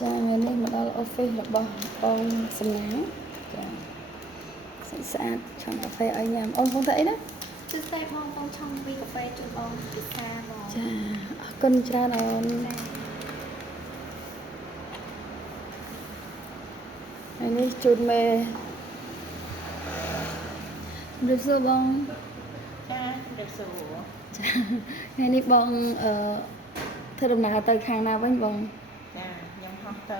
ចាថ្ងៃនេះមកដល់ office របស់បងសំណាងចាស្អាតឆុងកាហ្វេឲ្យញ៉ាំអូនបងធ្វើអីណាគឺតែបងឆុងវីកាហ្វេជូនបងពិសាបងចាអរគុណច្រើនអូនហើយនេះជូនមេរៀបសួរបងចារៀបសួរចាថ្ងៃនេះបងធ្វើដំណើរទៅខាងណាវិញបងចាខ្ញុំហោះទៅ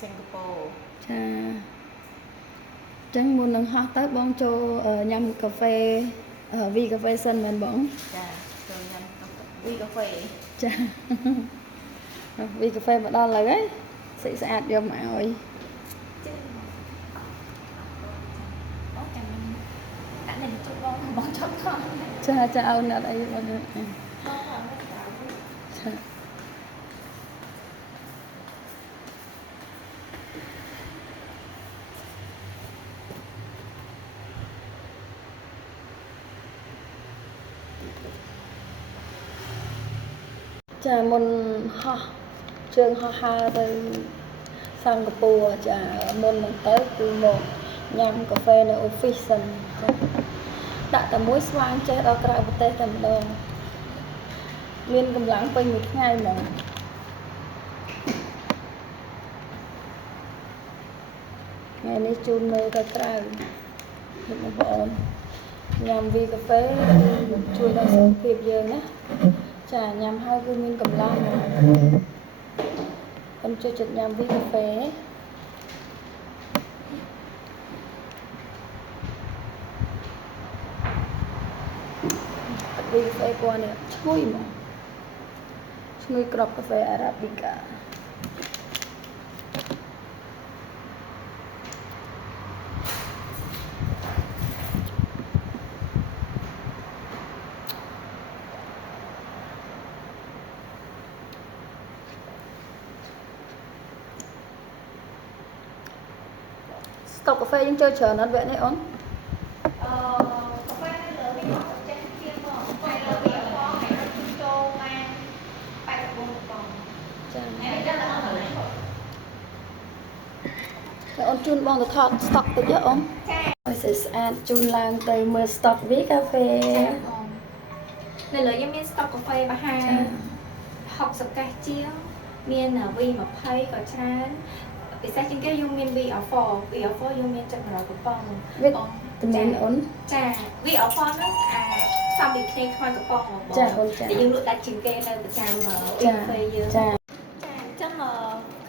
សិង្ហបុរីចាចឹងមុននឹងហោះទៅបងចូលញ៉ាំកាហ្វេវីកាហ្វេសិនមែនបងចាចូលញ៉ាំវីកាហ្វេចាវីកាហ្វេមកដល់ឥឡូវហើយស្អាតយកមកឲ្យដាក់នេះជួយបងចង់ខំចាអូនអត់អីបងចាចាមុនហោះជើងហោះហើរទៅសិង្ហបុរីចាមុននឹងទៅគឺមកញ៉ាំកាហ្វេនៅ office សិនចាដាក់តែមួយស្វាងចេះដល់ក្រៅប្រទេសតែម្ដងមានកម្លាំងពេញមួយថ្ងៃហ្មងថ្ងៃនេះជូនមើលទៅក្រៅបងប្អូនញ៉ាំវីកាហ្វេជួយដល់សុខភាពយើងណាចាញ៉ាំហើយគឺមានកម្លាំងខ្ញុំចូលចិត្តញ៉ាំវីកាហ្វេវីកាហ្វេពណ៌នេះឈ្ងុយមកឈ្ងុយក្របកាហ្វេអារ៉ាប៊ីកាស្តុកកាហ្វេយើងចូលច្រើនអត់វគ្គនេះអូនកាហ្វេនៅលើនេះមកចេះជាងបងកាហ្វេលើវាអផងហើយចូលបាន84បងចាហើយដល់ដល់ហើយតែអូនជូនបងទៅថតស្តុកតិចអូនចាឲ្យស្អាតជូនឡើងទៅមើលស្តុកវីកាហ្វេនៅលើយើងមានស្តុកកាហ្វេប្រហែល60កេសជាងមាន V20 ក៏ច្រើនពិសេសជាងគេយើងមាន VR4 យើងមាន700កំប៉ុងបងតំណែងអូនចា VR4 ហ្នឹងសំពីគ្នាខ្វល់កំប៉ុងបងចាអូនចាយើងលក់ដាច់ជាងគេនៅប្រចាំកាហ្វេយើងចាអញ្ចឹង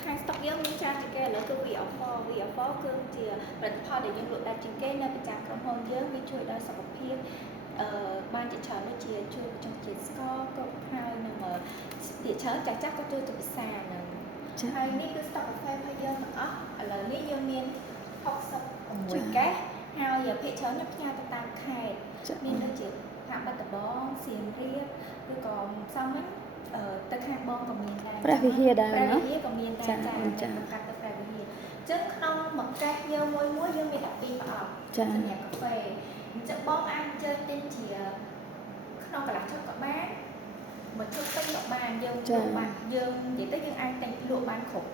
ខាងស្តុកយើងមានច្រើនជាងគេឥឡូវគឺ VR4 គឺជាផលិតផលដែលយើងលក់ដាច់ជាងគេនៅប្រចាំក្រុមហ៊ុនយើងវាជួយដល់សុខភាពបានជាច្រើនដូចជាជួយបញ្ចុះជាតិស្ករគ្រប់ហើយនឹងទីច្រើនចាស់ក៏ជួយទៅពិសានឹងហើយនេះគឺស្តុកកាហ្វេរបស់យើងទាំងអស់ឥឡូវនេះយើងមាន66កេសហើយភាគច្រើនខ្ញុំផ្ញើទៅតាមខេត្តមានដូចជាខាងបាត់ដំបងសៀមរាបឬក៏សំវិញទៅខាងបងក៏មានដែរព្រះវិហារដែរព្រះវិហារក៏មានដែរចាកាត់ទៅព្រះវិហារអញ្ចឹងក្នុងមួយកេសយើងមួយយើងមាន12ប្រអប់សម្រាប់កាហ្វេអញ្ចឹងបងអាចអញ្ជើញទិញជាក្នុងកន្លះឈុតក៏បានមួយឈុតពេញក៏បានយើងលក់បានយើងនិយាយទៅយើងអាចទិញលក់បានគ្រប់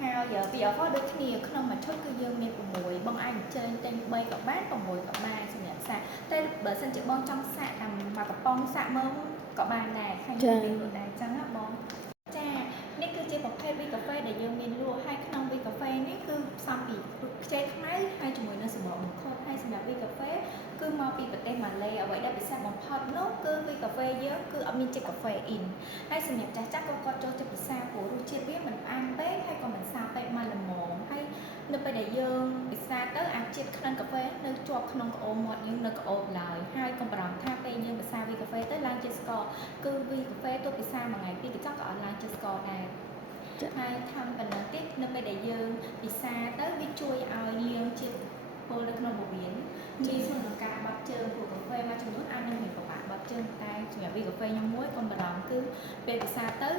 ហើយពីអផដូចគ្នាក្នុងមួយឈុតគឺយើងមាន6បងអាចអញ្ជើញទិញ3ក៏បាន6ក៏បានសម្រាប់សាក់តែបើសិនជាបងចង់សាក់តាមមួយកំប៉ុងសាក់មើលក៏បានដែរខាងយើងមានលក់ដែរអញ្ចឹងណាបងចានេះគឺជាប្រភេទវីកាហ្វេដែលយើងមានលក់ហើយក្នុងវីកាហ្វេនេះគឺផ្សំពីខ្ចីខ្មៅហើយជាមួយនឹងសម្បកបង្ខំហើយសម្រាប់វីកាហ្វេគឺមកពីប្រទេសម៉ាឡេអ្វីដែលពិសេសបំផុតនោះគឺវីកាហ្វេយើងគឺអត់មានជាតិកាហ្វេអ៊ីនហើយសម្រាប់ចាស់ក៏គាត់ចូលចិត្តពិសាព្រោះរសជាតិវាមិនផ្អែមពេកហើយក៏មិនសាពេកមកល្មមហើយនៅពេលដែលយើងពិសាទៅអាចជាតិក្លិនកាហ្វេនៅជាប់ក្នុងក្អមមាត់យើងនៅក្អមឡើយហើយក៏បារម្ភថាពេលយើងពិសាវីកាហ្វេទៅឡើងជាតិស្ករគឺវីកាហ្វេទោះពិសាមួយថ្ងៃពីរកញ្ចក់ក៏អត់ឡើងជាតិស្ករដែរហើយថែមប៉ុណ្ណឹងទៀតនៅពេលដែលយើងពិសាទៅវាជួយឲ្យលាងជាតិពុលនៅក្នុងពោះវៀនងាយស្រួលក្នុងការបាត់ជើងព្រោះកាហ្វេមួយចំនួនអាចនឹងមានប្របាក់បាត់ជើងតែសម្រាប់វីកាហ្វេខ្ញុំមួយកុំបារម្ភគឺពេលពិសាទៅ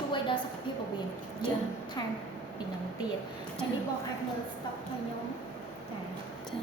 ជួយដល់សុខភាពពោះវៀនយើងថែមពីនឹងទៀតហើយនេះបងអាចមើលស្តុកឲ្យខ្ញុំចា